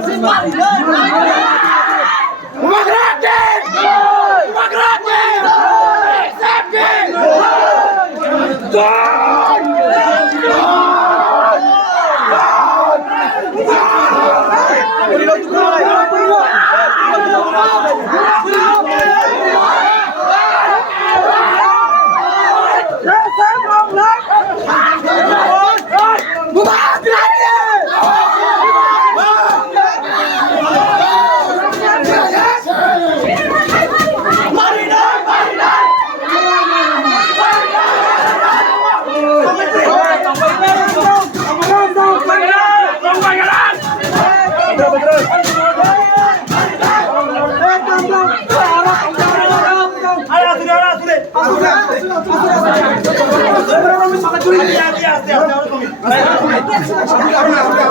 Uma grande! Uma grande! Sempre! Gol! আরে